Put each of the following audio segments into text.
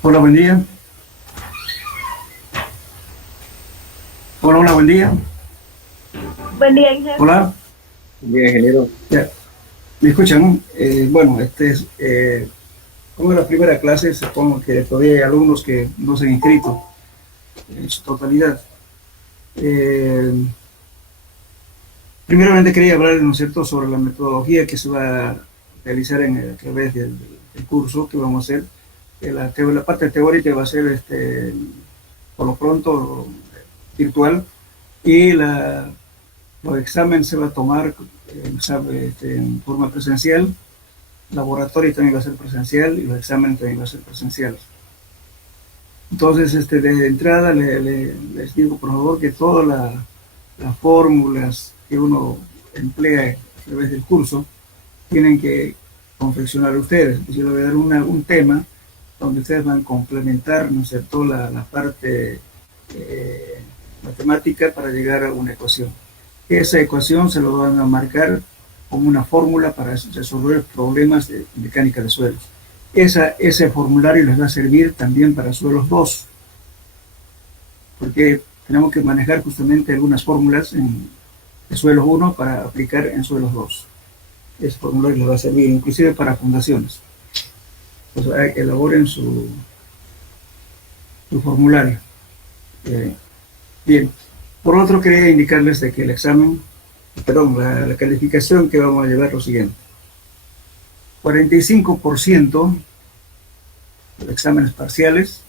Hola, buen día. Hola, buen día. Buen día, ingeniero. Hola. Bien, ingeniero. Ya, ¿me escuchan? ¿No? Bueno, como es la primera clase, supongo que todavía hay alumnos que no se han inscrito en su totalidad. Eh, Primeramente quería hablar, ¿no es cierto?, sobre la metodología que se va a realizar a través del curso que vamos a hacer. La parte teórica va a ser, por lo pronto, virtual, y los exámenes se va a tomar en forma presencial, laboratorio también va a ser presencial y los exámenes también van a ser presenciales. Entonces, de entrada les digo, por favor, que todas las fórmulas que uno emplea a través del curso tienen que confeccionar ustedes. Yo les voy a dar un tema donde ustedes van a complementar, ¿no es cierto?, la parte matemática para llegar a una ecuación. Esa ecuación se lo van a marcar como una fórmula para resolver problemas de mecánica de suelos. Ese formulario les va a servir también para suelos 2, porque tenemos que manejar justamente algunas fórmulas de suelos 1 para aplicar en suelos 2. Ese formulario les va a servir inclusive para fundaciones. Entonces, elaboren su formulario. Bien. Por otro, quería indicarles de que el examen, la calificación que vamos a llevar es lo siguiente. 45% de exámenes parciales,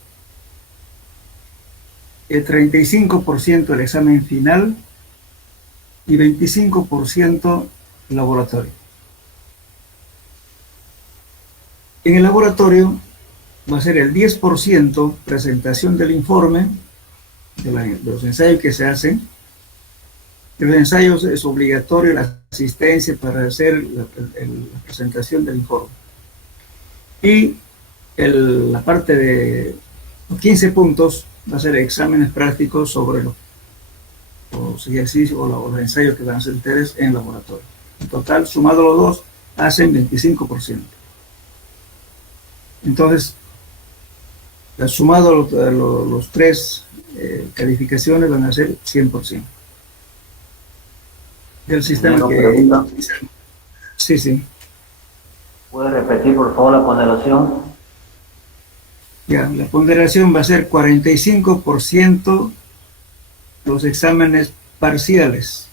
el 35% del examen final y 25% laboratorio. En el laboratorio va a ser el 10% presentación del informe, de los ensayos que se hacen. En los ensayos es obligatorio la asistencia para hacer la presentación del informe. Y la parte de los 15 puntos va a ser exámenes prácticos sobre los ejercicios o los ensayos que van a hacer ustedes en laboratorio. En total, sumado los dos, hacen 25%. Entonces, sumado los tres calificaciones van a ser 100%. El sistema que... Pregunta. Sí. ¿Puede repetir, por favor, la ponderación? Ya, la ponderación va a ser 45% los exámenes parciales,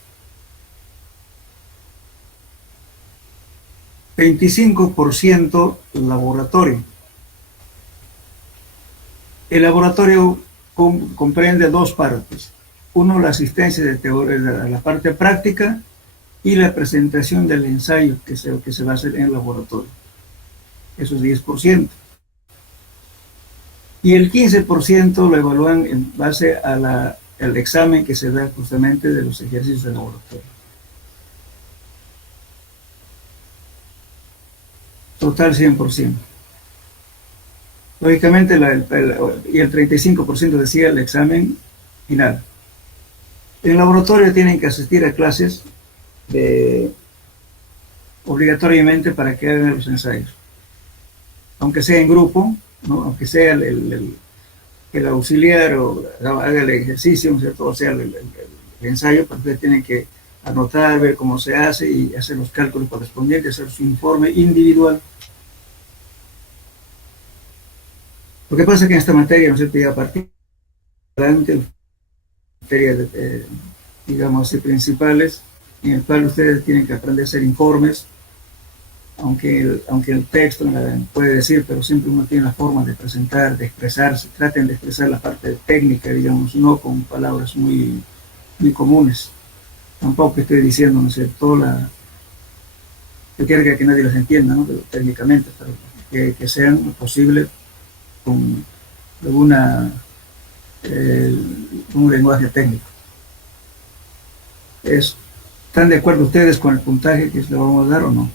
25% laboratorio. El laboratorio comprende dos partes. Uno, la asistencia de teoría, la parte práctica, y la presentación del ensayo que se va a hacer en el laboratorio. Eso es 10%. Y el 15% lo evalúan en base al examen que se da justamente de los ejercicios del laboratorio. Total 100%. Lógicamente, y el 35% decía el examen final. En el laboratorio tienen que asistir a clases obligatoriamente para que hagan los ensayos. Aunque sea en grupo, ¿no? Aunque sea el auxiliar o haga el ejercicio, ¿no es cierto? O sea, el ensayo, pero ustedes tienen que anotar, ver cómo se hace y hacer los cálculos correspondientes, hacer su informe individual. Lo que pasa es que en esta materia, ¿no es cierto?, ya a partir de adelante, materias, digamos, principales, en el cual ustedes tienen que aprender a hacer informes, aunque el texto puede decir, pero siempre uno tiene la forma de presentar, de expresarse. Traten de expresar la parte técnica, digamos, no con palabras muy comunes. Tampoco estoy diciendo, no sé, yo quiero que nadie las entienda, ¿no?, técnicamente, pero que sean posible con alguna, un lenguaje técnico. ¿Están de acuerdo ustedes con el puntaje que le vamos a dar o no?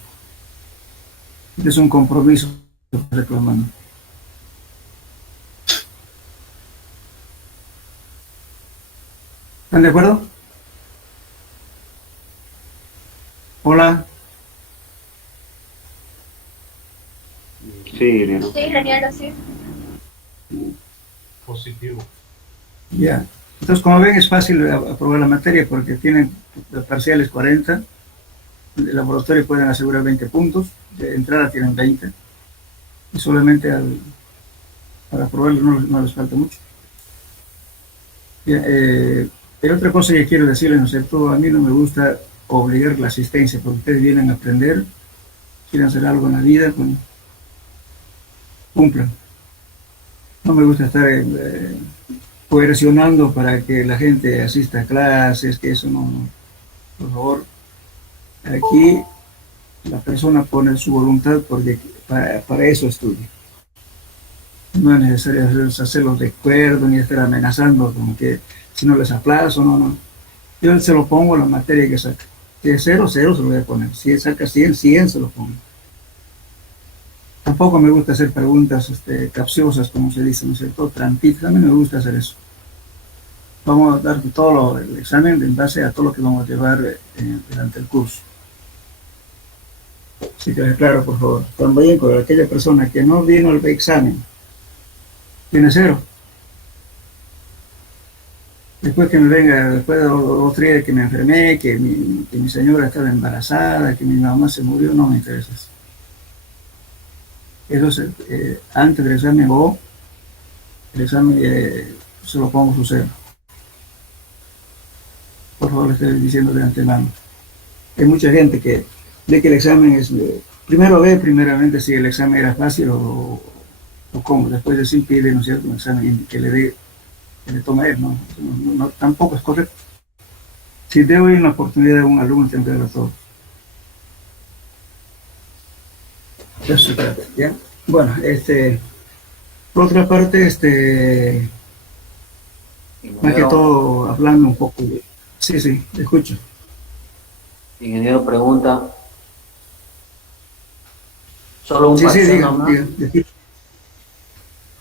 Es un compromiso reclamando. ¿Están de acuerdo? Hola. Sí, Irene. Sí, genial, sí. Positivo. Ya. Entonces, como ven, es fácil aprobar la materia porque tienen parciales 40, el laboratorio pueden asegurar 20 puntos, de entrada tienen 20, y solamente para aprobarlo no les falta mucho. Ya, hay otra cosa que quiero decirles, ¿no es cierto? A mí no me gusta obligar la asistencia, porque ustedes vienen a aprender, quieren hacer algo en la vida, pues, cumplan. No me gusta estar coercionando para que la gente asista a clases, que eso no, por favor. Aquí la persona pone su voluntad porque para eso estudia. No es necesario hacerlo de acuerdo ni estar amenazando como que si no les aplazo, no. Yo se lo pongo a la materia que saca. Si es 0, 0 se lo voy a poner. Si saca 100, 100 se lo pongo. Tampoco me gusta hacer preguntas capciosas, como se dice, ¿no es cierto? Trampitas, a mí no me gusta hacer eso. Vamos a dar todo el examen en base a todo lo que vamos a llevar durante el curso. Así que claro, por favor. También con aquella persona que no vino al examen, tiene 0. Después que me venga, después de otro día que me enfermé, que mi señora estaba embarazada, que mi mamá se murió, no me interesa eso. Eso es antes del examen o el examen se lo pongo su 0. Por favor, le estoy diciendo de antemano. Hay mucha gente que ve que el examen es... primero ve primeramente si el examen era fácil o cómo. Después de sí pide, ¿no es cierto?, un examen que le toma él, ¿no? Tampoco es correcto. Si te doy una oportunidad a un alumno, tengo que darlo todo. Eso se trata, ¿ya? Bueno, por otra parte, más que todo hablando un poco de... Sí, te escucho. Ingeniero pregunta. Solo un parcial nomás. Diga.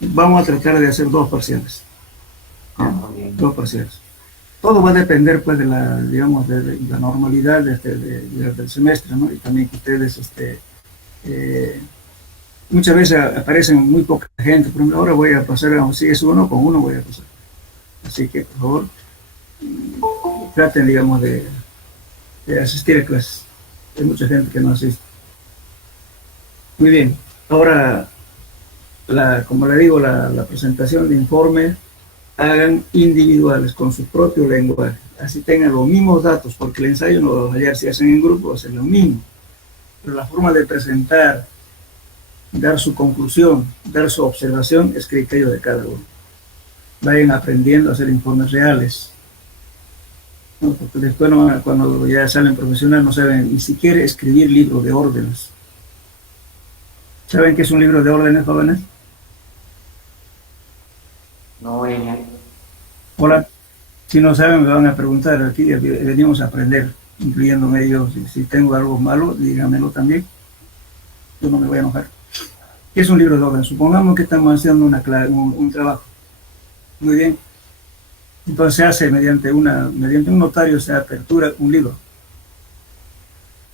Vamos a tratar de hacer 2 parciales. Bien. 2 parciales. Todo va a depender, pues, de la, digamos, de la normalidad del semestre, ¿no? Y también que ustedes, muchas veces aparecen muy poca gente. Por ejemplo, ahora voy a pasar, si es uno, con uno voy a pasar. Así que, por favor, traten, digamos, de asistir a clases. Hay mucha gente que no asiste. Muy bien. Ahora, como le digo, la presentación de informe, hagan individuales con su propio lenguaje. Así tengan los mismos datos, porque el ensayo no lo van a hallar si hacen en grupo, hacen lo mismo. Pero la forma de presentar, dar su conclusión, dar su observación, es criterio de cada uno. Vayan aprendiendo a hacer informes reales, ¿no? Porque después cuando ya salen profesionales no saben ni siquiera escribir libros de órdenes. ¿Saben qué es un libro de órdenes, jóvenes? No, Hola. Si no saben, me van a preguntar. Aquí venimos a aprender, incluyéndome yo. Si tengo algo malo, díganmelo también. Yo no me voy a enojar. ¿Qué es un libro de órdenes? Supongamos que estamos haciendo un trabajo. Muy bien. Entonces se hace mediante un notario, se apertura un libro,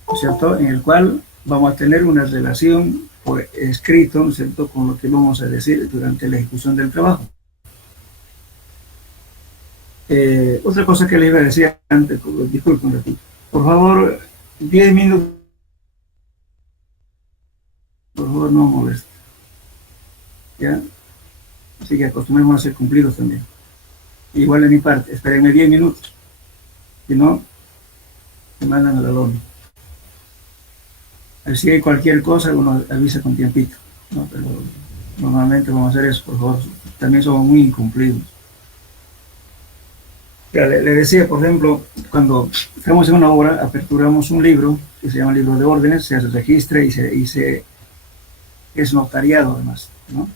¿no es cierto?, en el cual vamos a tener una relación por escrito, ¿no es cierto?, con lo que vamos a decir durante la ejecución del trabajo. Otra cosa que le iba a decir antes, disculpen, por favor, 10 minutos, por favor, no molesten, ¿ya? Así que acostumbremos a ser cumplidos también. Igual de mi parte, espérenme 10 minutos, si no, me mandan a la lona. Si hay cualquier cosa, uno avisa con tiempito, ¿no? Pero normalmente vamos a hacer eso, por favor, también somos muy incumplidos. Le decía, por ejemplo, cuando estamos en una obra, aperturamos un libro, que se llama libro de órdenes, se registra y es notariado además, ¿no?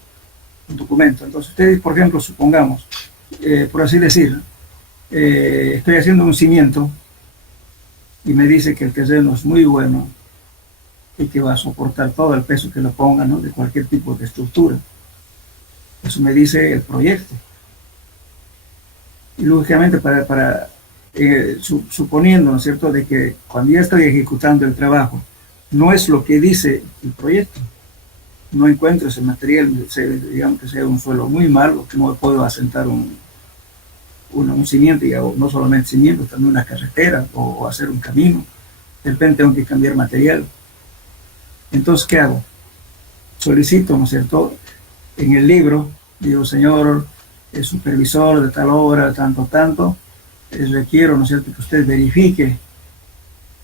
un documento. Entonces ustedes, por ejemplo, supongamos, por así decir, estoy haciendo un cimiento y me dice que el terreno es muy bueno y que va a soportar todo el peso que le pongan, ¿no?, de cualquier tipo de estructura. Eso me dice el proyecto. Y lógicamente suponiendo, ¿no es cierto?, de que cuando ya estoy ejecutando el trabajo, no es lo que dice el proyecto, no encuentro ese material, digamos que sea un suelo muy malo, que no puedo asentar un cimiento, no solamente cimiento, también una carretera o hacer un camino, de repente tengo que cambiar material. Entonces, ¿qué hago? Solicito, ¿no es cierto?, en el libro, digo, señor, el supervisor de tal obra, tanto, requiero, ¿no es cierto?, que usted verifique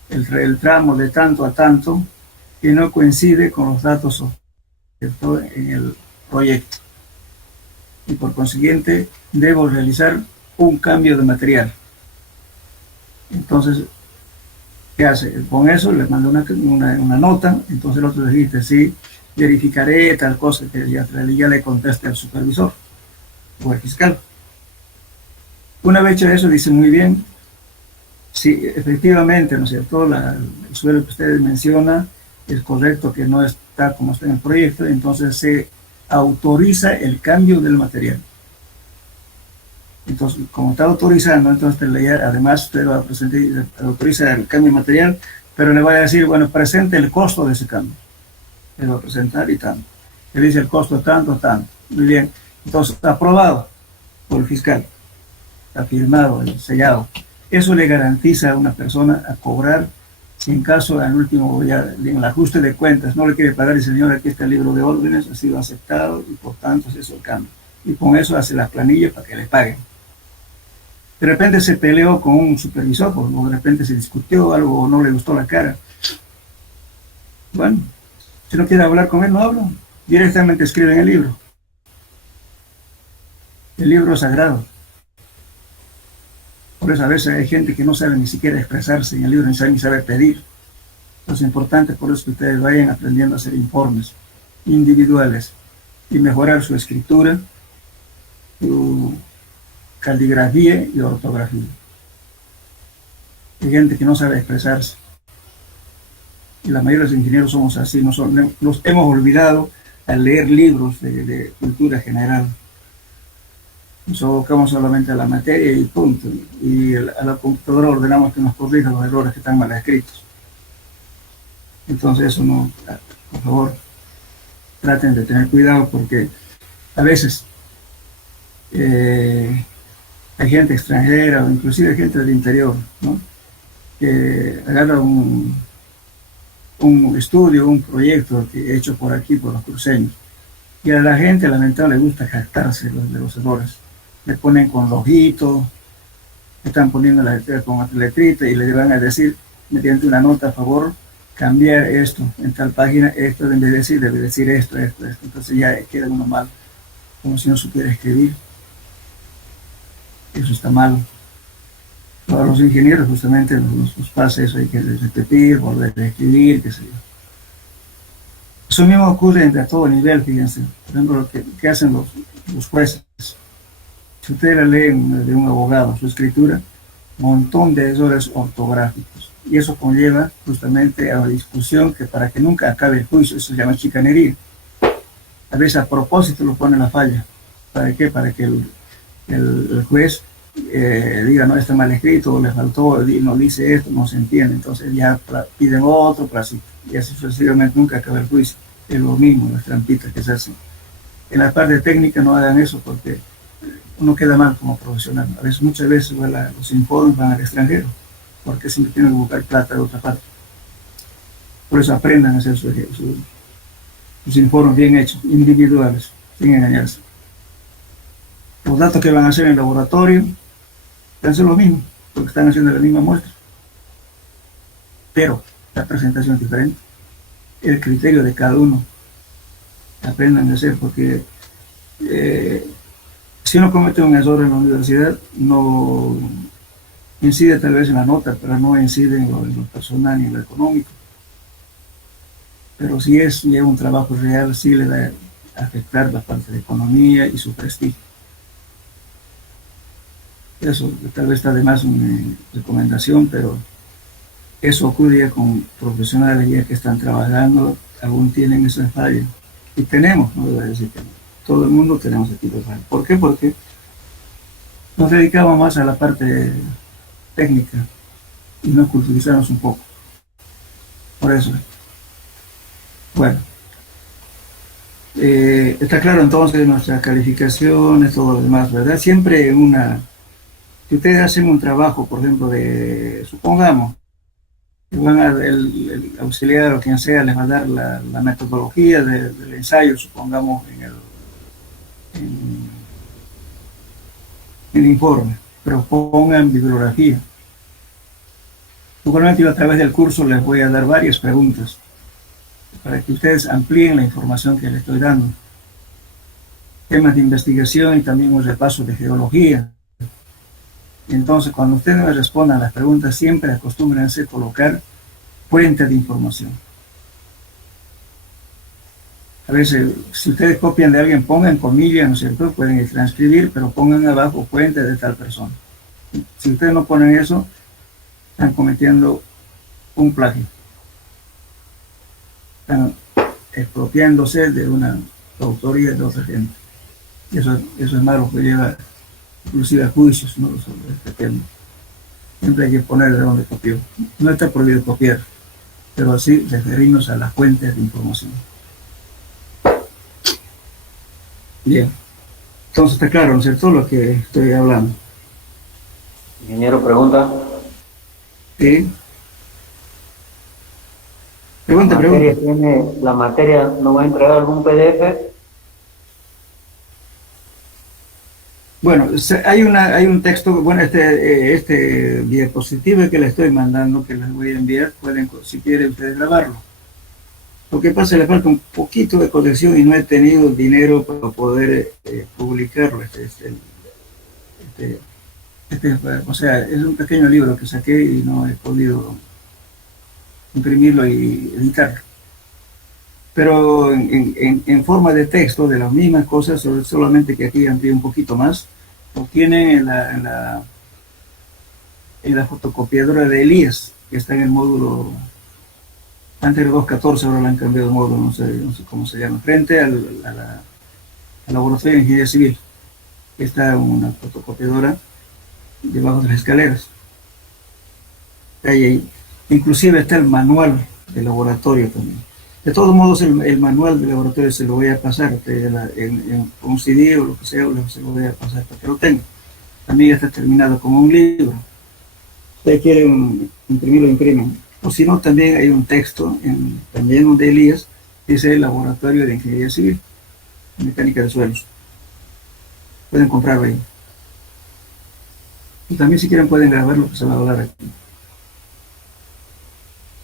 el tramo de tanto a tanto que no coincide con los datos en el proyecto. Y por consiguiente, debo realizar un cambio de material. Entonces, ¿qué hace? Con eso le mando una nota, entonces el otro le dice, sí, verificaré tal cosa, que ya le conteste al supervisor o al fiscal. Una vez hecho eso, dice, muy bien, sí, efectivamente, ¿no es cierto?, el suelo que ustedes mencionan es correcto, que no está como está en el proyecto, entonces se autoriza el cambio del material. Entonces, como está autorizando, entonces además usted va a presentar, autoriza el cambio de material, pero le va a decir, bueno, presente el costo de ese cambio. Le va a presentar y tanto. Le dice el costo tanto. Muy bien. Entonces, aprobado por el fiscal. Está firmado, sellado. Eso le garantiza a una persona a cobrar, si en caso, al último, ya en el ajuste de cuentas, no le quiere pagar, y señor, aquí está el libro de órdenes, ha sido aceptado y por tanto se hizo el cambio. Y con eso hace la planilla para que le paguen. De repente se peleó con un supervisor, o de repente se discutió algo, o no le gustó la cara. Bueno, si no quiere hablar con él, no habla. Directamente escribe en el libro. El libro es sagrado. Por eso a veces hay gente que no sabe ni siquiera expresarse en el libro, ni sabe pedir. Entonces es importante por eso que ustedes vayan aprendiendo a hacer informes individuales y mejorar su escritura, su caligrafía y ortografía. Hay gente que no sabe expresarse. Y la mayoría de los ingenieros somos así, nos hemos olvidado al leer libros de cultura general. Nos abocamos solamente a la materia y punto. Y a la computadora ordenamos que nos corrija los errores que están mal escritos. Entonces eso no, por favor, traten de tener cuidado porque a veces hay gente extranjera o inclusive gente del interior, ¿no?, que agarra un estudio, un proyecto que he hecho por aquí, por los cruceños, y a la gente lamentablemente le gusta jactarse de los errores. Le ponen con lojito, están poniendo la letra con letrita y le van a decir, mediante una nota, a favor, cambiar esto en tal página, esto en vez de decir, debe decir esto. Entonces ya queda uno mal, como si no supiera escribir. Eso está mal. Para los ingenieros justamente nos pasa eso, hay que repetir, volver a escribir, qué sé yo. Eso mismo ocurre a todo nivel, fíjense. Por ejemplo, lo que hacen los jueces. Si ustedes leen de un abogado su escritura, un montón de errores ortográficos. Y eso conlleva justamente a la discusión que para que nunca acabe el juicio, eso se llama chicanería. A veces a propósito lo pone la falla. ¿Para qué? Para que el juez diga, no, está mal escrito, o le faltó, no dice esto, no se entiende. Entonces ya piden otro plazo. Y así sucesivamente nunca acaba el juicio. Es lo mismo, las trampitas que se hacen. En la parte técnica no hagan eso porque uno queda mal como profesional. A veces, muchas veces los informes van al extranjero porque siempre tienen que buscar plata de otra parte. Por eso aprendan a hacer sus informes bien hechos, individuales, sin engañarse. Los datos que van a hacer en el laboratorio van a ser lo mismo, porque están haciendo la misma muestra. Pero la presentación es diferente. El criterio de cada uno. Aprendan a hacer, porque si uno comete un error en la universidad, no incide tal vez en la nota, pero no incide en lo personal ni en lo económico. Pero si es un trabajo real, sí le da afectar la parte de economía y su prestigio. Eso tal vez está de más una recomendación, pero eso ocurre ya con profesionales ya que están trabajando, aún tienen esa falla. Y tenemos, no voy a decir que no, todo el mundo tenemos ese tipo de falla. ¿Por qué? Porque nos dedicamos más a la parte técnica y nos culturizamos un poco. Por eso. Bueno. Está claro entonces nuestras calificaciones, todo lo demás, ¿verdad? Siempre si ustedes hacen un trabajo, por ejemplo, supongamos, el auxiliar o quien sea les va a dar la metodología del ensayo, supongamos, en el informe, pero pongan bibliografía. Seguramente yo a través del curso les voy a dar varias preguntas para que ustedes amplíen la información que les estoy dando. Temas de investigación y también un repaso de geología. Entonces, cuando ustedes me respondan las preguntas, siempre acostúmbrense a colocar fuente de información. A veces, si ustedes copian de alguien, pongan comillas, ¿no es cierto? Pueden transcribir, pero pongan abajo fuente de tal persona. Si ustedes no ponen eso, están cometiendo un plagio. Están expropiándose de una autoría de otra gente. Eso es malo, que lleva inclusive a juicios, ¿no? Sobre este tema. Siempre hay que poner de dónde copió. No está prohibido copiar, pero así referirnos a las fuentes de información. Bien. Entonces está claro, ¿no es cierto?, lo que estoy hablando. Ingeniero, pregunta. Sí. Pregunta. ¿La materia nos va a entregar algún PDF? Bueno, hay un texto, bueno, este diapositiva que le estoy mandando, que les voy a enviar, pueden, si quieren ustedes grabarlo. Lo que pasa es que le falta un poquito de colección y no he tenido dinero para poder publicarlo. O sea, es un pequeño libro que saqué y no he podido imprimirlo y editarlo. Pero en forma de texto, de las mismas cosas, solamente que aquí amplíe un poquito más, lo tienen en la fotocopiadora de Elías, que está en el módulo, antes de 214, ahora le han cambiado de módulo, no sé cómo se llama, frente al laboratorio de ingeniería civil. Está una fotocopiadora debajo de las escaleras. Ahí, inclusive está el manual de laboratorio también. De todos modos, el manual de laboratorio se lo voy a pasar en un CD o lo que sea, se lo voy a pasar para que lo tenga. También está terminado como un libro. Si ustedes quieren imprimirlo, imprimen. O si no, también hay un texto, también de Elías, que dice el Laboratorio de Ingeniería Civil, Mecánica de Suelos. Pueden comprarlo ahí. Y también, si quieren, pueden grabar lo que se va a hablar aquí.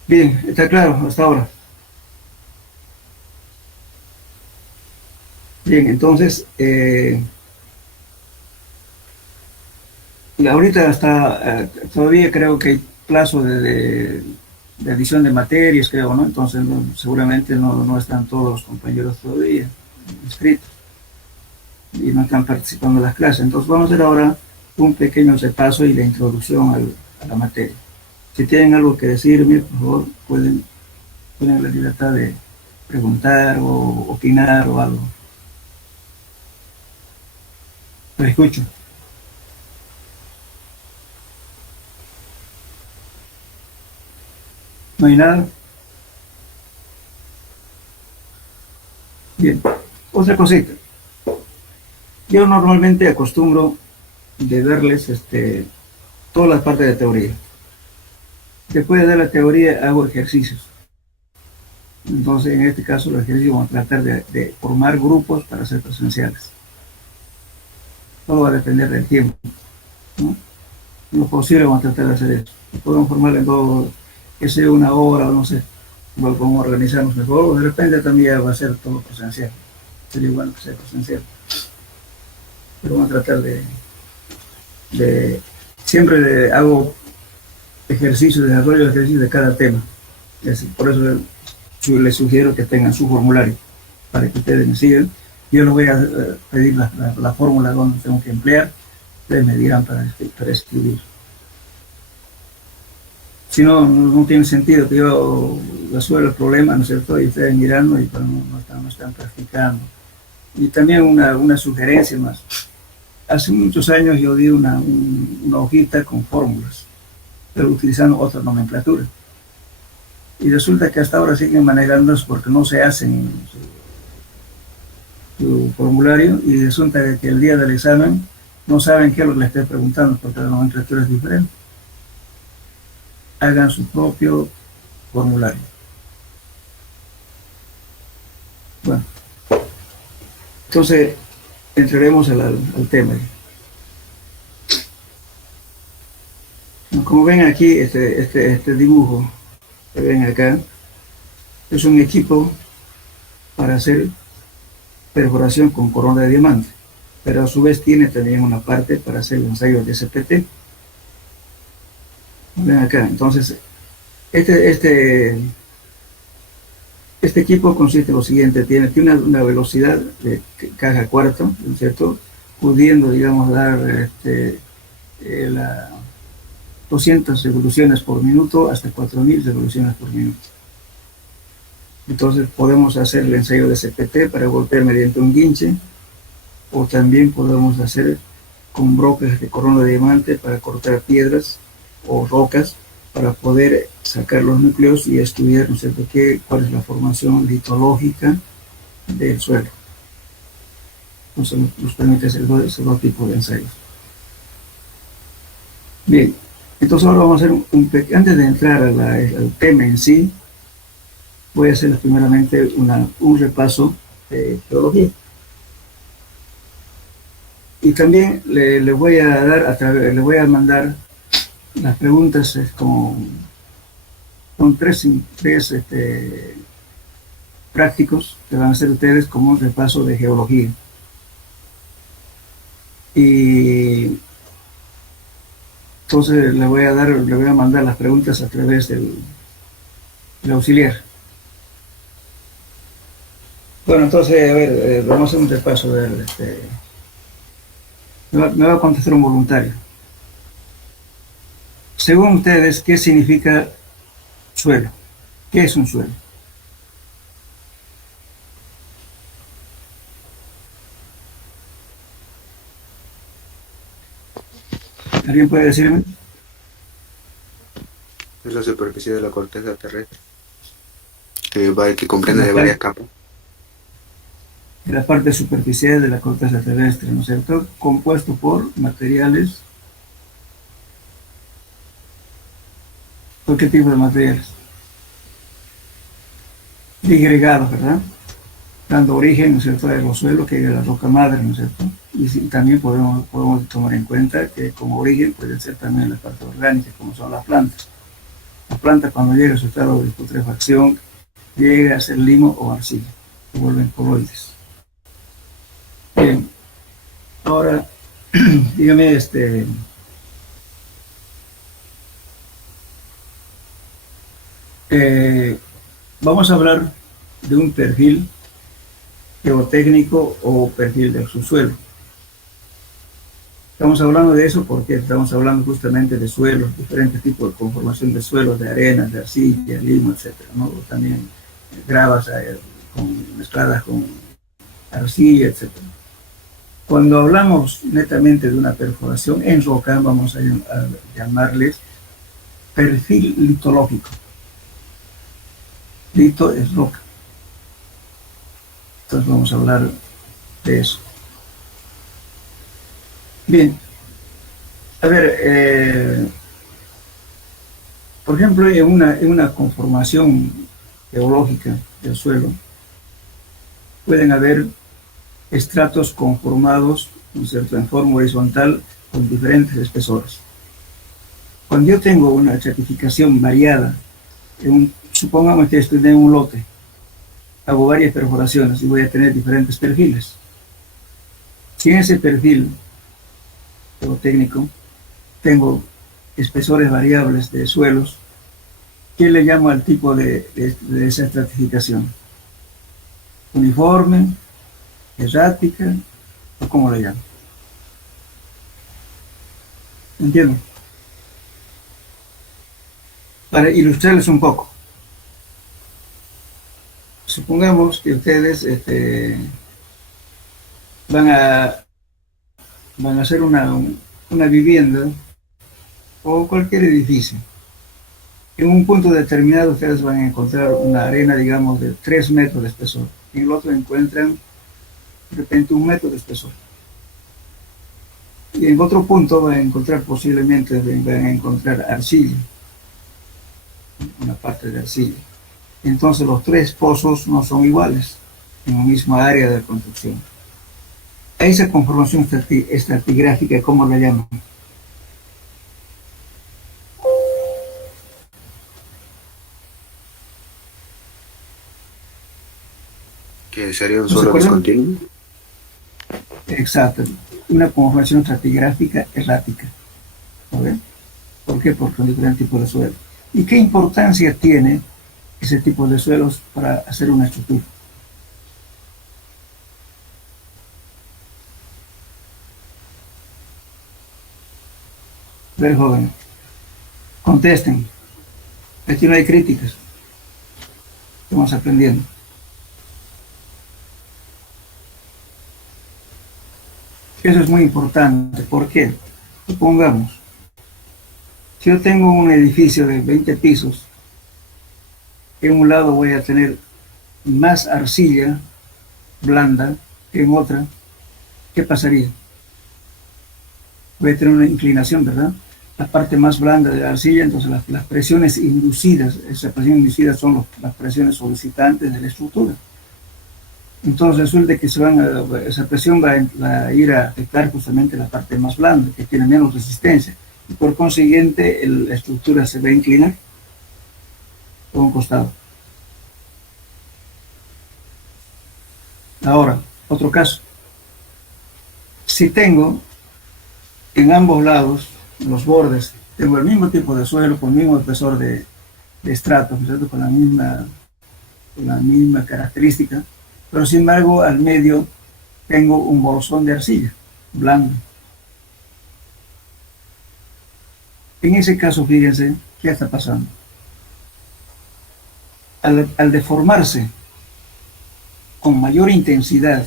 Bien, está claro hasta ahora. Bien, entonces, ahorita todavía creo que hay plazo de edición de materias, creo, ¿no? Entonces seguramente no están todos los compañeros todavía inscritos y no están participando en las clases. Entonces vamos a hacer ahora un pequeño repaso y la introducción a la materia. Si tienen algo que decirme, por favor, pueden tener la libertad de preguntar o opinar o algo. Lo escucho. ¿No hay nada? Bien. Otra cosita. Yo normalmente acostumbro de darles todas las partes de teoría. Después de dar la teoría hago ejercicios. Entonces, en este caso, los ejercicios vamos a tratar de formar grupos para ser presenciales. Todo va a depender del tiempo, ¿no? Lo posible vamos a tratar de hacer eso. Podemos formar en todo, que sea una hora o no sé, igual cómo organizarnos mejor, o de repente también va a ser todo presencial. Sería bueno que sea presencial. Pero vamos a tratar siempre hago ejercicios, desarrollo de ejercicios de cada tema. Por eso les sugiero que tengan su formulario, para que ustedes me sigan. Yo les voy a pedir la fórmula donde tengo que emplear, ustedes me dirán para escribir. Si no, no tiene sentido que yo resuelva el problema, ¿no es cierto? Y ustedes mirando y pues, no están practicando. Y también una sugerencia más. Hace muchos años yo di una hojita con fórmulas, pero utilizando otra nomenclatura. Y resulta que hasta ahora siguen manejándolas porque no se hacen su formulario y resulta que el día del examen no saben qué es lo que les estoy preguntando porque la nomenclatura es diferente. Hagan su propio formulario. Bueno, entonces entraremos al tema. Como ven aquí, este dibujo que ven acá, es un equipo para hacer perforación con corona de diamante, pero a su vez tiene también una parte para hacer el ensayo de SPT. Ven acá, entonces, este equipo consiste en lo siguiente, tiene una velocidad de caja cuarto, ¿no es cierto? Pudiendo, digamos, dar 200 revoluciones por minuto hasta 4000 revoluciones por minuto. Entonces podemos hacer el ensayo de CPT para golpear mediante un guinche, o también podemos hacer con brocas de corona de diamante para cortar piedras o rocas para poder sacar los núcleos y estudiar, no sé de qué, cuál es la formación litológica del suelo. Entonces nos permite hacer dos tipos de ensayos. Bien, entonces ahora vamos a hacer antes de entrar al tema en sí, voy a hacer primeramente un repaso de geología. Y también le voy a mandar las preguntas con tres prácticos que van a hacer ustedes como un repaso de geología. Y entonces le voy a mandar las preguntas a través del auxiliar. Bueno, entonces, a ver, vamos a hacer un repaso. Me va a contestar un voluntario. Según ustedes, ¿qué significa suelo? ¿Qué es un suelo? ¿Alguien puede decirme? Es la superficie de la corteza terrestre, que comprende de varias capas. La parte superficial de la corteza terrestre, ¿no es cierto? Compuesto por materiales. ¿Por qué tipo de materiales? Disgregados, ¿verdad? Dando origen, ¿no es cierto?, a los suelos, que es la roca madre, ¿no es cierto? Y también podemos tomar en cuenta que como origen puede ser también la parte orgánica, como son las plantas. Las plantas, cuando llega a su estado de putrefacción, llega a ser limo o arcilla, se vuelven coloides. Bien, ahora dígame, vamos a hablar de un perfil geotécnico o perfil de subsuelo. Estamos hablando de eso porque estamos hablando justamente de suelos, diferentes tipos de conformación de suelos, de arena, de arcilla, limo, etc., ¿no? También gravas mezcladas con arcilla, etc. Cuando hablamos netamente de una perforación en roca, vamos a llamarles perfil litológico. Lito es roca. Entonces vamos a hablar de eso. Bien. A ver, por ejemplo, en una conformación geológica del suelo, pueden haber estratos conformados, ¿no es cierto?, en forma horizontal con diferentes espesores. Cuando yo tengo una estratificación variada, supongamos que estoy en un lote, hago varias perforaciones y voy a tener diferentes perfiles. Si en ese perfil geotécnico tengo espesores variables de suelos, ¿qué le llamo al tipo de esa estratificación? Uniforme, errática, o como le llaman. ¿Entienden? Para ilustrarles un poco, supongamos que ustedes van a, van a hacer una vivienda o cualquier edificio. En un punto determinado ustedes van a encontrar una arena, digamos, de 3 metros de espesor. Y en el otro encuentran de repente 1 metro de espesor. Y en otro punto van a encontrar posiblemente van a encontrar arcilla, una parte de arcilla. Entonces los 3 pozos no son iguales en un mismo área de construcción. A esa conformación estratigráfica, ¿cómo la llaman? Que sería un ¿No se suelo acuerdan? discontinuo. Exacto, una conformación estratigráfica errática. ¿Sabe? ¿Por qué? Porque son diferentes tipos de suelos. ¿Y qué importancia tiene ese tipo de suelos para hacer una estructura? A ver, jóvenes, contesten. Aquí no hay críticas. Estamos aprendiendo. Eso es muy importante. ¿Por qué? Supongamos, si yo tengo un edificio de 20 pisos, en un lado voy a tener más arcilla blanda que en otra, ¿qué pasaría? Voy a tener una inclinación, ¿verdad? La parte más blanda de la arcilla, entonces las presiones inducidas, esas presiones inducidas son las presiones solicitantes de la estructura. Entonces resulta que esa presión va a ir a afectar justamente la parte más blanda, que tiene menos resistencia, y por consiguiente la estructura se va a inclinar por un costado. Ahora, otro caso. Si tengo en ambos lados, en los bordes, tengo el mismo tipo de suelo, con el mismo espesor de estratos, ¿cierto? Con la misma característica, pero sin embargo al medio tengo un bolsón de arcilla blando. En ese caso, fíjense, ¿qué está pasando? Al deformarse con mayor intensidad,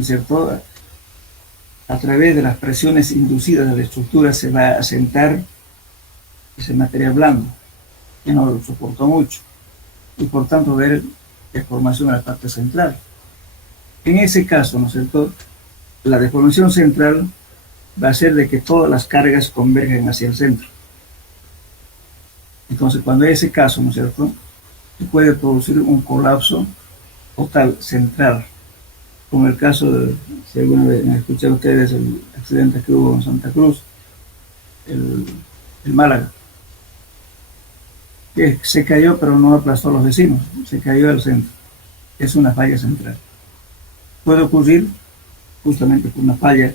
¿cierto? A través de las presiones inducidas de la estructura se va a asentar ese material blando, que no lo soportó mucho, y por tanto ver deformación en la parte central. En ese caso, ¿no es cierto?, la deformación central va a ser de que todas las cargas convergen hacia el centro. Entonces, cuando hay ese caso, ¿no es cierto?, se puede producir un colapso total central, como el caso de, si alguna vez han escuchado ustedes el accidente que hubo en Santa Cruz, el Málaga, que se cayó pero no aplastó a los vecinos, se cayó al centro. Es una falla central. Puede ocurrir justamente por una falla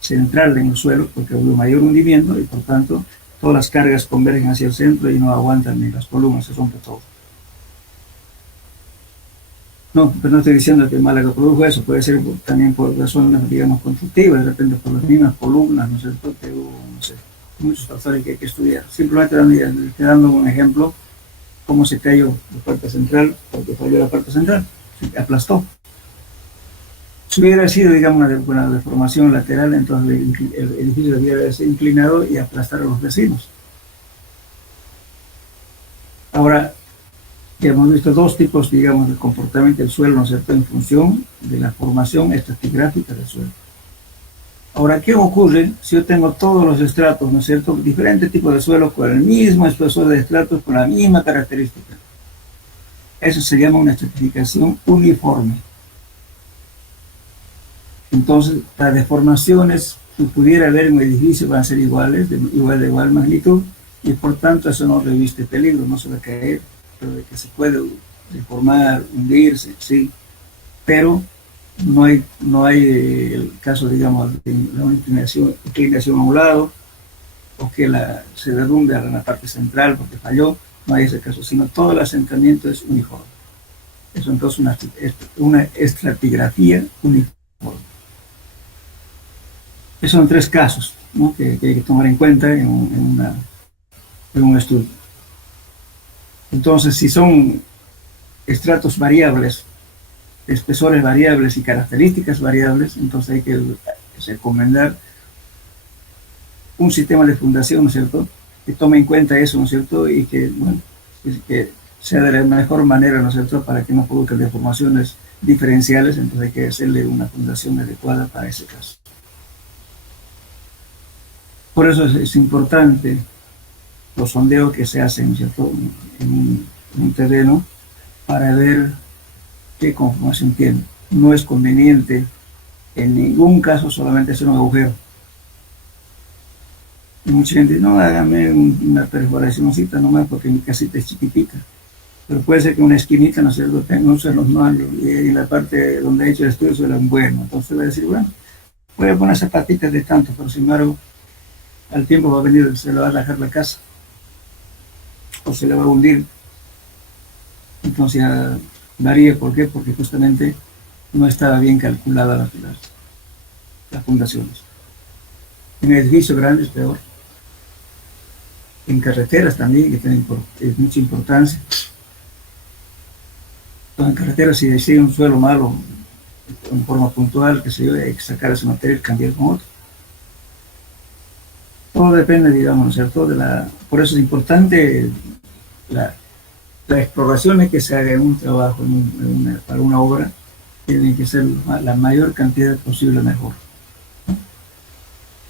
central en el suelo, porque hubo mayor hundimiento y por tanto todas las cargas convergen hacia el centro y no aguantan ni las columnas, se rompe todo. No, pero no estoy diciendo que Málaga produjo eso, puede ser también por razones, digamos, constructivas, de repente por las mismas columnas, ¿no es cierto?, que hubo, no sé, muchos factores que hay que estudiar. Simplemente dando un ejemplo, cómo se cayó la parte central, porque falló la parte central, se aplastó. Si hubiera sido, digamos, una deformación lateral, entonces el edificio debiera haberse inclinado y aplastar a los vecinos. Ahora, ya hemos visto dos tipos, digamos, de comportamiento del suelo, ¿no es cierto?, en función de la formación estratigráfica del suelo. Ahora, ¿qué ocurre si yo tengo todos los estratos, ¿no es cierto?, diferentes tipos de suelo con el mismo espesor de estratos, con la misma característica? Eso se llama una estratificación uniforme. Entonces, las deformaciones que pudiera haber en un edificio van a ser iguales, de igual magnitud, y por tanto eso no reviste peligro, no se va a caer, pero de que se puede deformar, hundirse, sí, pero no hay el caso, digamos, de una inclinación a un lado, o que se derrumbe en la parte central porque falló, no hay ese caso, sino todo el asentamiento es uniforme. Es entonces una estratigrafía uniforme. Esos son 3 casos, ¿no?, que hay que tomar en cuenta en un estudio. Entonces, si son estratos variables, espesores variables y características variables, entonces hay que recomendar un sistema de fundación, ¿no es cierto?, que tome en cuenta eso, ¿no es cierto?, y que, bueno, que sea de la mejor manera, ¿no es cierto?, para que no produzca deformaciones diferenciales. Entonces hay que hacerle una fundación adecuada para ese caso. Por eso es importante los sondeos que se hacen, ¿cierto?, en un terreno, para ver qué conformación tiene. No es conveniente en ningún caso solamente hacer un agujero. Y mucha gente dice, no, hágame una perforacióncita nomás porque mi casita es chiquitita. Pero puede ser que una esquinita, ¿no es cierto?, tenga un suelo malo, y la parte donde he hecho el estudio suelo bueno. Entonces voy a decir, bueno, voy a poner zapatitas de tanto, pero sin embargo, al tiempo va a venir, se le va a dejar la casa, o se le va a hundir. Entonces ya varía. ¿Por qué? Porque justamente no estaba bien calculada las fundaciones. En edificios grandes peor. En carreteras también, que tienen mucha importancia. Entonces, en carreteras, si decide un suelo malo en forma puntual, que se yo, hay que sacar ese material y cambiar con otro. Todo depende, digamos, ¿no es cierto?, por eso es importante las exploraciones que se haga en un trabajo, para una obra, tienen que ser la mayor cantidad posible mejor, ¿no?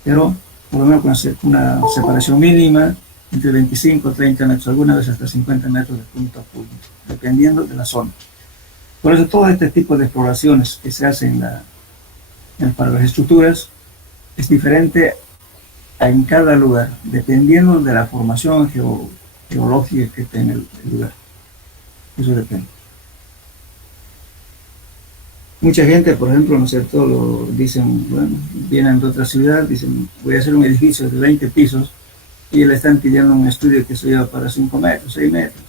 Pero por lo menos con una separación mínima entre 25 y 30 metros, algunas veces hasta 50 metros de punto a punto, dependiendo de la zona. Por eso todo este tipo de exploraciones que se hacen para las estructuras es diferente en cada lugar, dependiendo de la formación geológica que tenga el lugar. Eso depende. Mucha gente, por ejemplo, ¿no es cierto?, dicen, bueno, vienen de otra ciudad, dicen, voy a hacer un edificio de 20 pisos, y le están pidiendo un estudio que se lleva para 5 metros, 6 metros.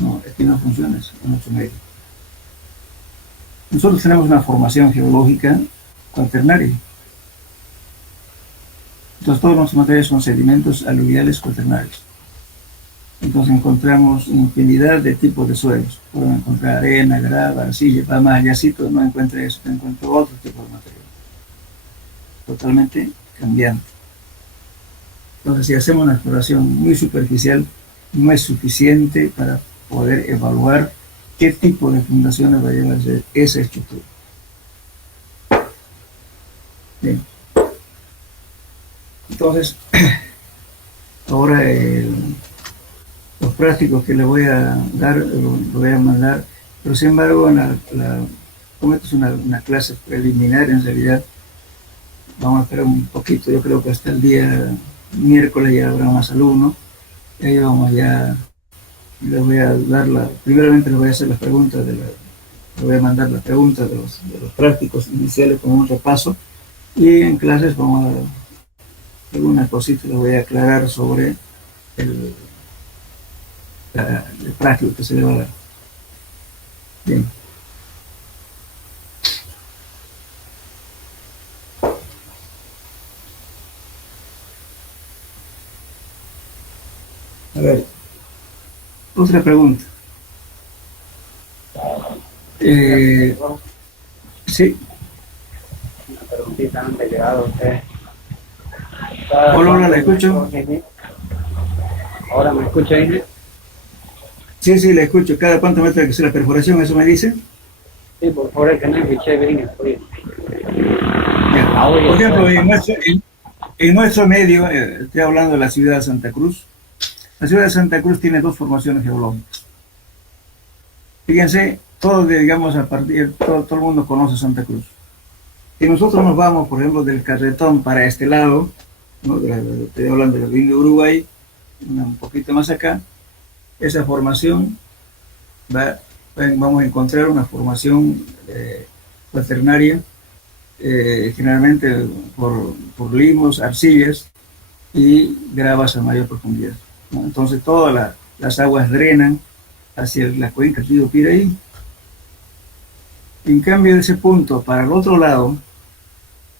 No, aquí no funciona eso, en 8 metros. Nosotros tenemos una formación geológica cuaternaria. Entonces todos nuestros materiales son sedimentos aluviales cuaternarios. Entonces encontramos infinidad de tipos de suelos. Pueden encontrar arena, grava, arcilla, para más allácito no encuentro eso, encuentro otro tipo de material. Totalmente cambiante. Entonces, si hacemos una exploración muy superficial, no es suficiente para poder evaluar qué tipo de fundaciones va a llevar esa estructura. Bien. Entonces, ahora los prácticos que le voy a dar, lo voy a mandar, pero sin embargo, como esto es una clase preliminar, en realidad, vamos a esperar un poquito. Yo creo que hasta el día miércoles ya habrá más alumnos, y ahí vamos ya, les voy a dar primeramente les voy a hacer las preguntas, les voy a mandar las preguntas de los prácticos iniciales con un repaso, y en clases vamos a algunas cositas les voy a aclarar sobre el práctico que se le va a dar. Bien. A ver, otra pregunta. Sí. Una preguntita antes de llegar a usted. Hola, ¿la escucho? ¿Ahora me escucha, Ingrid? Sí, la escucho. ¿Cada cuánto metros hay que hacer la perforación? ¿Eso me dice? Sí, por favor, es que no escuché bien. Por ejemplo, en nuestro medio, estoy hablando de la ciudad de Santa Cruz. La ciudad de Santa Cruz tiene 2 formaciones geológicas. Fíjense, todo el mundo conoce Santa Cruz. Si nosotros nos vamos, por ejemplo, del Carretón para este lado, ¿no?, estoy hablando del río de Uruguay, un poquito más acá, esa formación vamos a encontrar una formación cuaternaria, generalmente por limos, arcillas y gravas a mayor profundidad, ¿no? Entonces todas las aguas drenan hacia la cuenca del río Piraí, En cambio, de ese punto para el otro lado,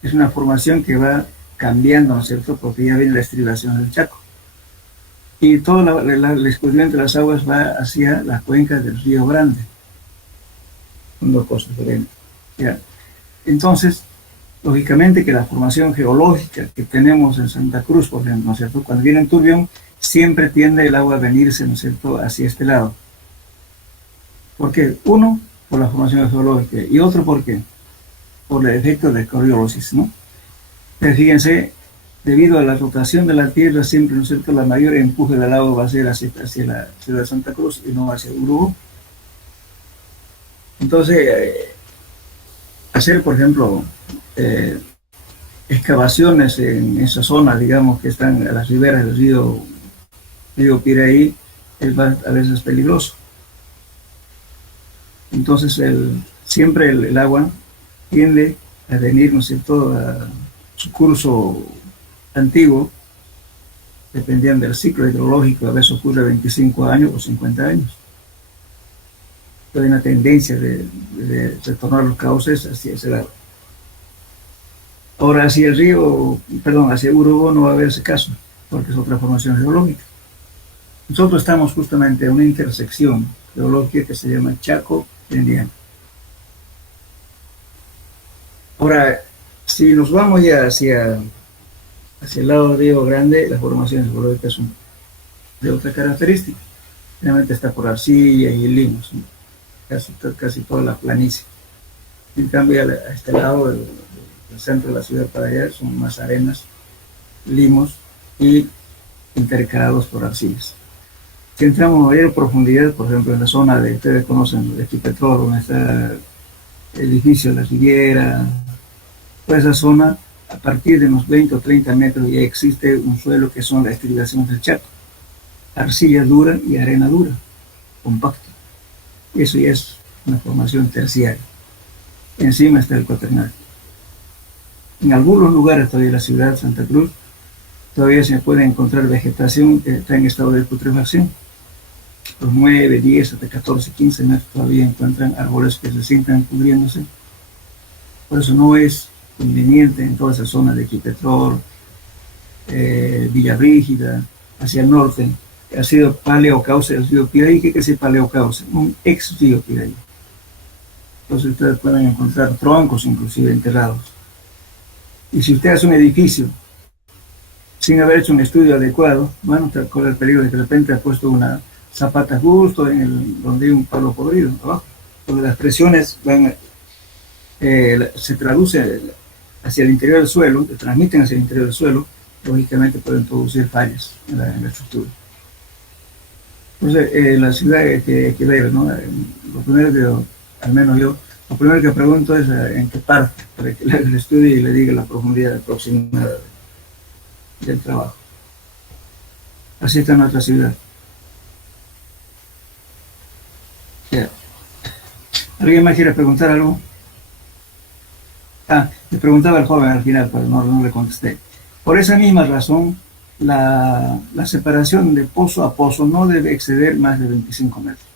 es una formación que va cambiando, ¿no es cierto? Porque ya viene la estribación del Chaco. Y todo el escurrimiento de las aguas va hacia las cuencas del Río Grande. Son dos cosas diferentes. ¿Ya? Entonces, lógicamente que la formación geológica que tenemos en Santa Cruz, por ejemplo, ¿no es cierto? Cuando viene en Turbión, siempre tiende el agua a venirse, ¿no es cierto?, hacia este lado. ¿Por qué? Uno, por la formación geológica, y otro, ¿por qué? Por el efecto de coriolis, ¿no? Pero fíjense, debido a la rotación de la Tierra, siempre, ¿no es cierto?, la mayor empuje del agua va a ser hacia la ciudad de Santa Cruz y no hacia Urubú. Entonces, hacer, por ejemplo, excavaciones en esa zona, digamos, que están a las riberas del río Piraí, a veces peligroso. Entonces, siempre el agua tiende a venir, ¿no es cierto?, a su curso antiguo, dependiendo del ciclo hidrológico, a veces ocurre 25 años o 50 años. Hay una tendencia de retornar los cauces hacia ese lado. Ahora, hacia hacia Urubú no va a haber ese caso, porque es otra formación geológica. Nosotros estamos justamente en una intersección geológica que se llama Chaco-Indiana. Ahora, si nos vamos ya hacia el lado del Río Grande, las formaciones geológicas son de otra característica. Generalmente está por arcilla y limos, ¿no? Casi toda la planicie. En cambio, a este lado del centro de la ciudad para allá son más arenas, limos y intercalados por arcillas. Si entramos a mayor profundidad, por ejemplo, en la zona de, ustedes conocen, de Equipetrol, donde está el edificio de la Riviera, toda esa zona, a partir de unos 20 o 30 metros ya existe un suelo que son las estribaciones del Chaco. Arcilla dura y arena dura, compacta. Y eso ya es una formación terciaria. Encima está el cuaternario. En algunos lugares todavía de la ciudad de Santa Cruz, todavía se puede encontrar vegetación que está en estado de putrefacción. Los 9, 10, hasta 14, 15 metros todavía encuentran árboles que se sientan pudriéndose. Por eso no es conveniente en toda esa zona de Equipetrol, Villarrígida, hacia el norte, que ha sido paleocauce del río Piraí. ¿Qué quiere decir paleocauce? Un ex río Piraí. Entonces ustedes pueden encontrar troncos inclusive enterrados. Y si usted hace un edificio sin haber hecho un estudio adecuado, bueno, te corre el peligro de que de repente ha puesto una zapata justo donde hay un palo podrido abajo, donde las presiones se traducen hacia el interior del suelo, se transmiten hacia el interior del suelo, lógicamente pueden producir fallas en la estructura. Entonces, la ciudad que veo, ¿no? Lo primero que, al menos yo, lo primero que pregunto es en qué parte, para que le estudie y le diga la profundidad aproximada del trabajo. Así está nuestra ciudad. Yeah. ¿Alguien más quiere preguntar algo? Le preguntaba al joven al final, pero no le contesté. Por esa misma razón, la separación de pozo a pozo no debe exceder más de 25 metros.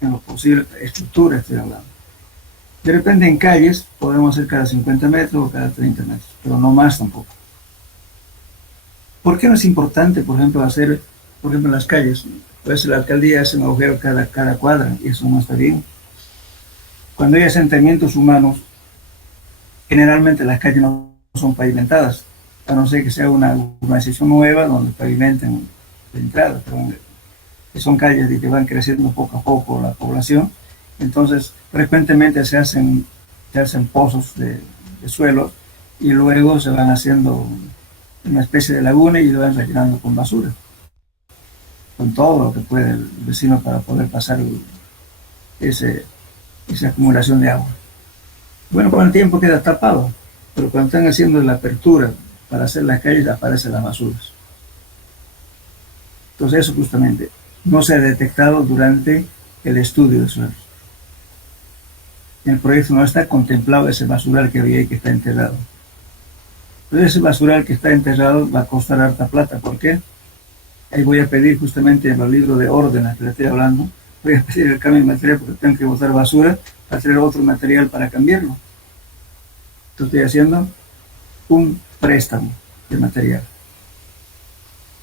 En lo posible, estructura estoy hablando. De repente en calles podemos hacer cada 50 metros o cada 30 metros, pero no más tampoco. ¿Por qué no es importante, por ejemplo, hacer, por ejemplo, en las calles? Pues la alcaldía hace un agujero cada cuadra y eso no está bien. Cuando hay asentamientos humanos, generalmente las calles no son pavimentadas, a no ser que sea una urbanización nueva donde pavimenten la entrada, pero que son calles que van creciendo poco a poco la población. Entonces, frecuentemente se hacen pozos de suelo y luego se van haciendo una especie de laguna y lo van rellenando con basura, con todo lo que puede el vecino para poder pasar esa acumulación de agua. Bueno, con el tiempo queda tapado, pero cuando están haciendo la apertura para hacer las calles aparecen las basuras. Entonces eso justamente no se ha detectado durante el estudio de suelos. En el proyecto no está contemplado ese basural que había y que está enterrado. Pero ese basural que está enterrado va a costar harta plata. ¿Por qué? Ahí voy a pedir justamente en los libros de órdenes que le estoy hablando, voy a pedir el cambio de material porque tengo que botar basura para traer otro material para cambiarlo. Entonces estoy haciendo un préstamo de material.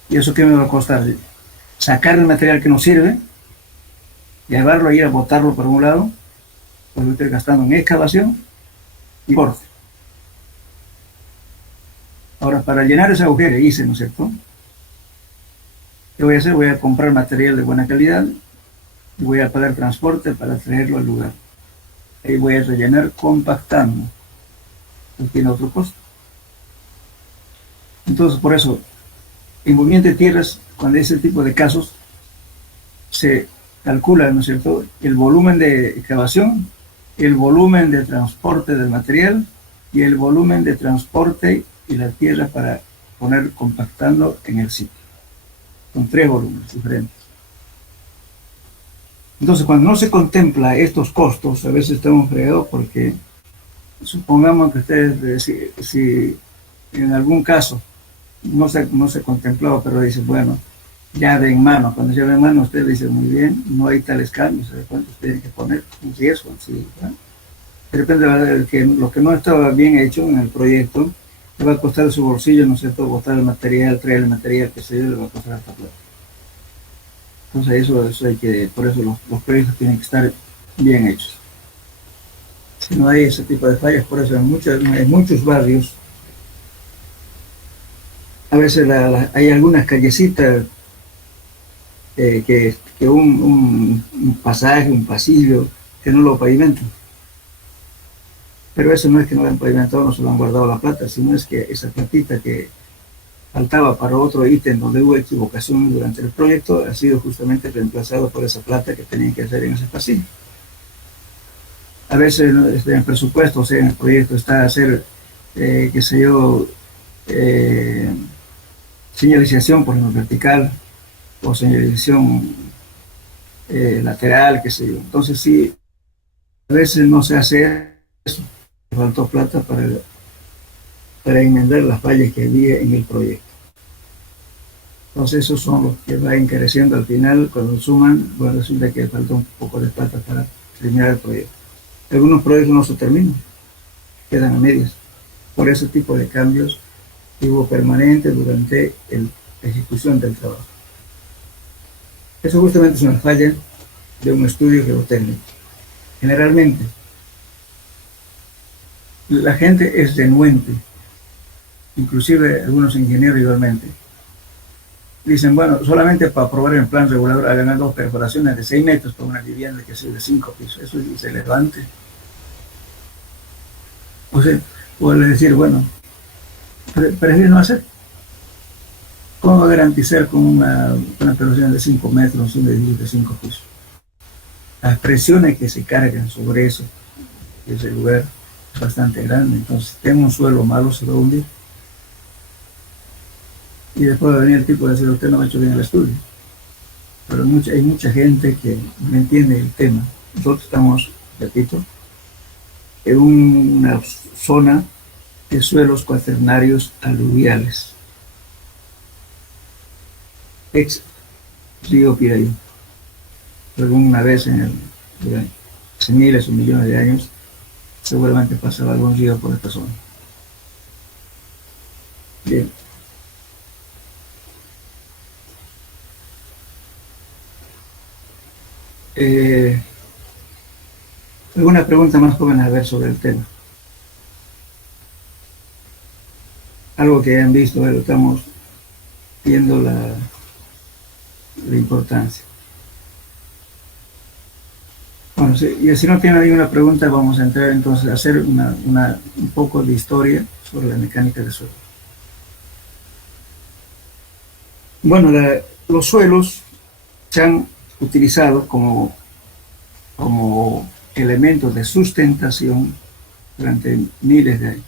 ¿Y eso qué me va a costar? Sacar el material que no sirve, llevarlo a ir a botarlo por un lado, pues estoy gastando en excavación y corte. Ahora, para llenar ese agujero hice, ¿no es cierto? ¿Qué voy a hacer? Voy a comprar material de buena calidad y voy a pagar transporte para traerlo al lugar. Ahí voy a rellenar compactando. No tiene otro costo. Entonces, por eso, en movimiento de tierras, cuando hay ese tipo de casos, se calcula, ¿no es cierto?, el volumen de excavación, el volumen de transporte del material y el volumen de transporte y la tierra para poner compactando en el sitio. Son 3 volúmenes diferentes. Entonces, cuando no se contempla estos costos, a veces estamos fregados porque supongamos que ustedes, si en algún caso no se contemplaba, pero dicen, bueno, llave en mano, cuando llave en mano usted dice, muy bien, no hay tales cambios, ¿sabe cuántos tienen que poner? Un riesgo, ¿sí? De repente que lo que no estaba bien hecho en el proyecto, le va a costar su bolsillo, ¿no es cierto?, botar el material, traer el material, que se le va a costar hasta plata. Entonces eso hay que, por eso los proyectos tienen que estar bien hechos. Si no hay ese tipo de fallas, por eso en muchos barrios, a veces hay algunas callecitas que un pasaje, un pasillo, que no lo pavimentan. Pero eso no es que no lo han pavimentado, no se lo han guardado la plata, sino es que esa platita que faltaba para otro ítem donde hubo equivocación durante el proyecto ha sido justamente reemplazado por esa plata que tenían que hacer en ese pasillo. A veces en el presupuesto, o sea, en el proyecto está hacer, qué sé yo, señalización, por ejemplo, vertical, o señalización lateral, qué sé yo. Entonces sí, a veces no se hace eso. Faltó plata para enmendar las fallas que había en el proyecto. Entonces esos son los que va encareciendo al final, cuando suman, bueno, resulta que faltó un poco de plata para terminar el proyecto. Algunos proyectos no se terminan, quedan a medias, por ese tipo de cambios que hubo permanentes durante la ejecución del trabajo. Eso justamente es una falla de un estudio geotécnico. Generalmente, la gente es renuente, inclusive algunos ingenieros igualmente. Dicen, bueno, solamente para aprobar el plan regulador hagan 2 perforaciones de 6 metros para una vivienda que sea de 5 pisos. Eso es irrelevante. O sea, puede decir, bueno, prefiero no hacer. ¿Cómo va a garantizar con una perforación de 5 metros un edificio de 5 pisos? Las presiones que se cargan sobre eso, ese lugar, es bastante grande. Entonces, si tengo un suelo malo, se va a hundir. Y después va a venir el tipo de decir, usted no ha hecho bien el estudio. Pero hay mucha gente que no entiende el tema. Nosotros estamos, repito, en una zona de suelos cuaternarios aluviales. Ex río Piraí. Alguna vez hace miles o millones de años, seguramente pasaba algún río por esta zona. Bien. ¿Alguna pregunta más joven a ver sobre el tema? Algo que hayan visto, pero estamos viendo la importancia. Bueno, y si no tienen ninguna pregunta, vamos a entrar entonces a hacer un poco de historia sobre la mecánica de suelo. Bueno, los suelos se han utilizado como elementos de sustentación durante miles de años.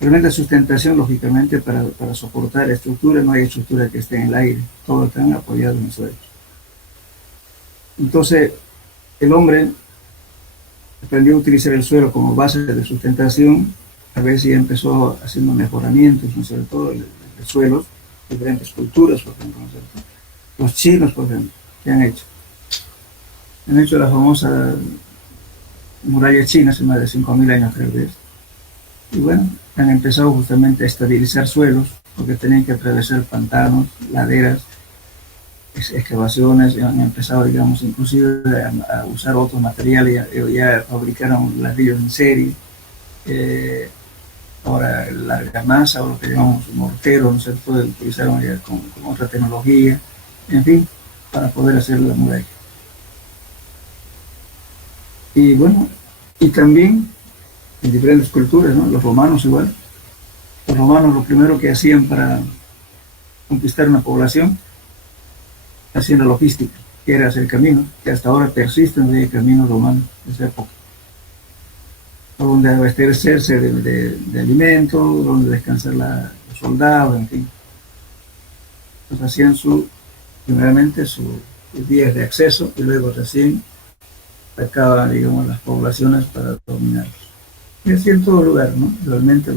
Elemento de sustentación, lógicamente, para soportar la estructura, no hay estructura que esté en el aire, todos están apoyados en el suelo. Entonces, el hombre aprendió a utilizar el suelo como base de sustentación, a veces ya empezó haciendo mejoramientos, ¿no es cierto?, de suelos, diferentes culturas, por ejemplo, ¿no es cierto? Los chinos, por ejemplo, ¿qué han hecho? Han hecho la famosa muralla china hace más de 5.000 años, creo que es. Y bueno, han empezado justamente a estabilizar suelos, porque tenían que atravesar pantanos, laderas, excavaciones, y han empezado, digamos, inclusive a usar otros materiales, ya fabricaron ladrillos en serie. Ahora la argamasa, o lo que llamamos mortero, ¿no es cierto?, utilizaron ya con otra tecnología, en fin, para poder hacer la muralla. Y bueno, y también en diferentes culturas, ¿no? Los romanos igual. Los romanos lo primero que hacían para conquistar una población, hacían la logística, que era hacer caminos, que hasta ahora persisten de caminos romanos de esa época, donde abastecerse de alimentos, donde descansar los soldados, en fin. Entonces hacían primeramente sus vías de acceso y luego recién atacaban, digamos, las poblaciones para dominarlos. Y así en todo lugar, ¿no? Realmente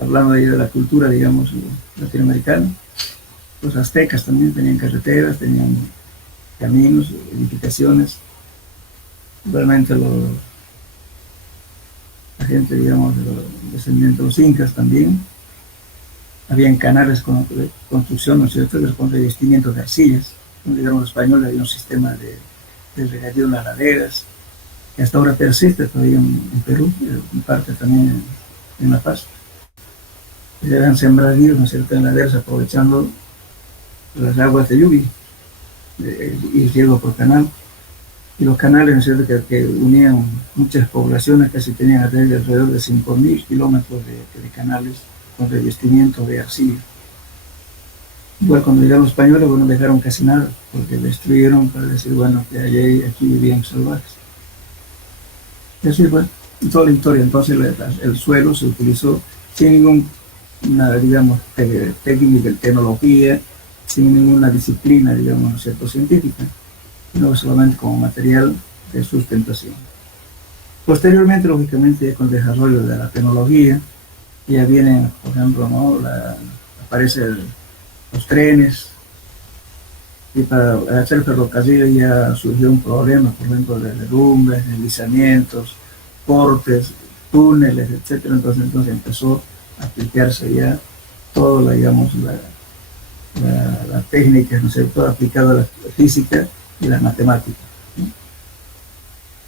hablando ahí de la cultura, digamos, latinoamericana, los aztecas también tenían carreteras, tenían caminos, edificaciones. Realmente la gente, digamos, de los descendientes de los incas también, habían canales con construcción, ¿no es cierto?, con revestimientos de arcillas. Como dijeron los españoles, había un sistema de regadío en las laderas, que hasta ahora persiste todavía en Perú, en parte también en La Paz. Eran sembradíos, ¿no es cierto?, en laderas, aprovechando las aguas de lluvia y riego por canal. Y los canales, ¿no es cierto?, que unían muchas poblaciones, casi tenían alrededor de 5.000 kilómetros de canales con revestimiento de arcilla. Igual cuando llegaron los españoles, bueno, no dejaron casi nada, porque destruyeron para decir, bueno, que allá y aquí vivían salvajes. Y así fue toda la historia. Entonces el suelo se utilizó sin ninguna, digamos, técnica, tecnología, sin ninguna disciplina, digamos, ¿no es cierto?, científica, sino solamente como material de sustentación. Posteriormente, lógicamente, con el desarrollo de la tecnología, ya vienen, por ejemplo, ¿no?, aparecen los trenes, y para hacer ferrocarril ya surgió un problema, por ejemplo, de derrumbes, deslizamientos, cortes, túneles, etcétera. Entonces empezó a aplicarse ya toda la técnica, ¿no es cierto?, aplicada a la física y la matemática, ¿no?,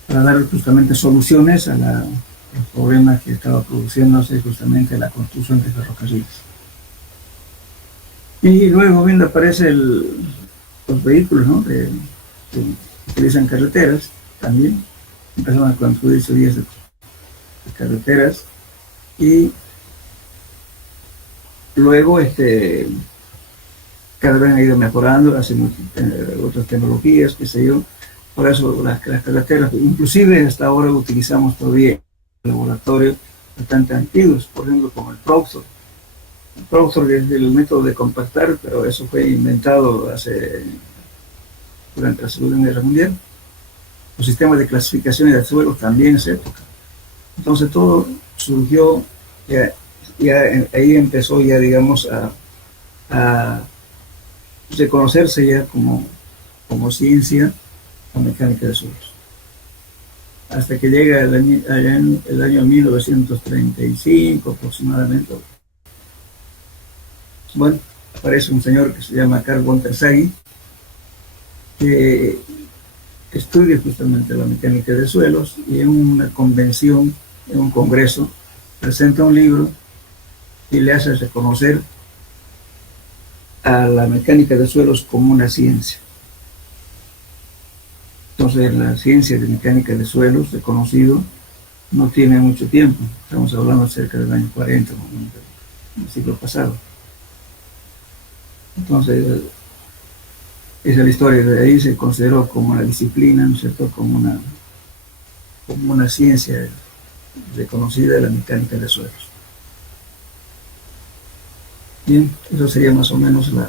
para dar justamente soluciones a los problemas que estaba produciéndose justamente la construcción de ferrocarriles. Y luego bien aparecen los vehículos, ¿no?, que utilizan carreteras también. Empezaron a construirse vías de carreteras y luego cada vez han ido mejorando, hacen otras tecnologías, qué sé yo. Por eso las carreteras, inclusive hasta ahora utilizamos todavía laboratorios bastante antiguos, por ejemplo como el Proctor. El Proctor es el método de compactar, pero eso fue inventado durante la Segunda Guerra Mundial. Los sistemas de clasificación de suelos también en esa época. Entonces todo surgió, ahí empezó ya, digamos, a reconocerse ya como ciencia la mecánica de suelos. Hasta que llega el año 1935 aproximadamente. Bueno, aparece un señor que se llama Carl von der Sagi, que estudia justamente la mecánica de suelos, y en una convención, en un congreso, presenta un libro y le hace reconocer a la mecánica de suelos como una ciencia. Entonces la ciencia de mecánica de suelos, reconocido, no tiene mucho tiempo. Estamos hablando cerca del año 40, del siglo pasado. Entonces, esa es la historia. De ahí se consideró como una disciplina, ¿no es cierto?, como una ciencia reconocida de la mecánica de suelos. Bien, eso sería más o menos la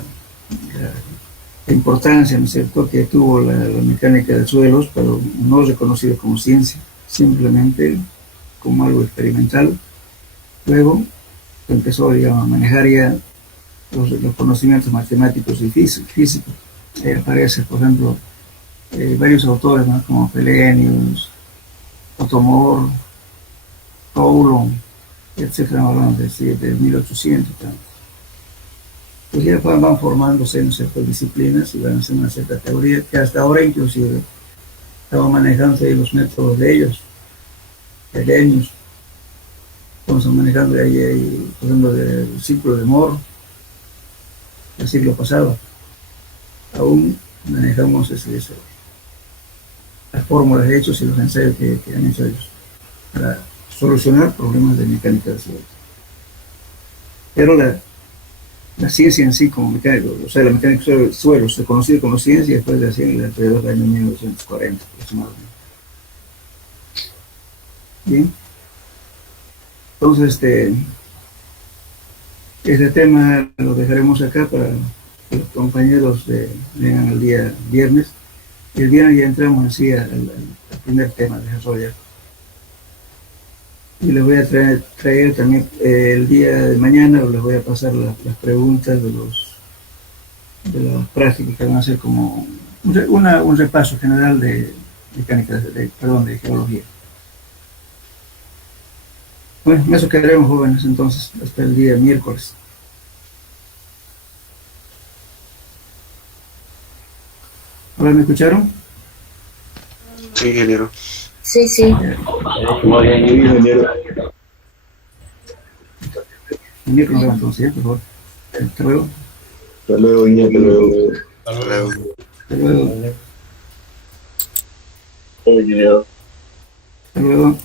importancia, ¿no es cierto?, que tuvo la mecánica de suelos, pero no reconocida como ciencia, simplemente como algo experimental. Luego empezó, digamos, a manejar ya los conocimientos matemáticos y físicos, aparece, por ejemplo, varios autores, ¿no? Como Pelenius, Otomor, Coulon, etcétera, hablando de 1800 y tanto. Pues ya van formándose en ciertas disciplinas y van a hacer una cierta teoría que hasta ahora inclusive estaban manejando los métodos de ellos, Pelenius, estamos manejando ahí, por ejemplo, del ciclo de Moore, del siglo pasado. Aún manejamos las fórmulas de hechos y los ensayos que han hecho ellos para solucionar problemas de mecánica de suelo. Pero la ciencia en sí, como mecánica, o sea, la mecánica del suelo se conoció como ciencia después de alrededor del año 1940 aproximadamente. Bien. Entonces, este tema lo dejaremos acá para que los compañeros vengan el día viernes. Y el viernes ya entramos así al primer tema de desarrollar. Y les voy a traer también el día de mañana, les voy a pasar las preguntas de las prácticas que van a hacer como un repaso general de mecánica, de geología. Bueno, en eso quedaremos, jóvenes, entonces, hasta el día miércoles. ¿Ahora me escucharon? Sí, ingeniero. Sí, sí. Muy bien, ingeniero. El miércoles nos vemos entonces, por favor. Hasta luego. Hasta luego, ingeniero. Hasta luego. Hasta luego. Ingeniero. Hasta luego.